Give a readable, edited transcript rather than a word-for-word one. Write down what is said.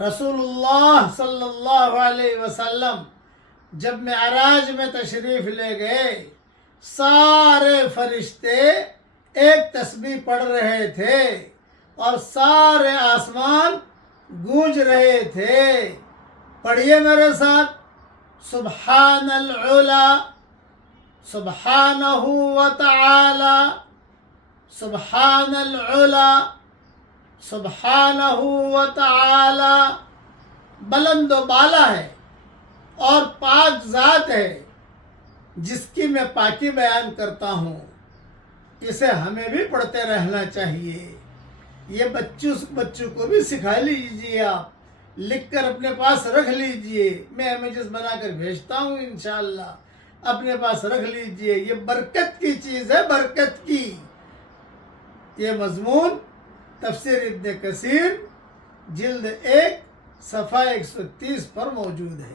رسول اللہ صلی اللہ علیہ وسلم جب معراج میں تشریف لے گئے، سارے فرشتے ایک تسبیح پڑھ رہے تھے اور سارے آسمان گونج رہے تھے۔ پڑھیے میرے ساتھ، سبحان العلا سبحانہ وتعالی، سبحان العلا سبحانہ وتعالی۔ بلند و بالا ہے اور پاک ذات ہے جس کی میں پاکی بیان کرتا ہوں۔ اسے ہمیں بھی پڑھتے رہنا چاہیے۔ یہ بچوں کو بھی سکھا لیجیے، آپ لکھ کر اپنے پاس رکھ لیجیے، میں امیجز بنا کر بھیجتا ہوں انشاءاللہ، اپنے پاس رکھ لیجیے۔ یہ برکت کی چیز ہے، برکت کی۔ یہ مضمون تفسیر ابن کثیر جلد 1 صفحہ 130 پر موجود ہے۔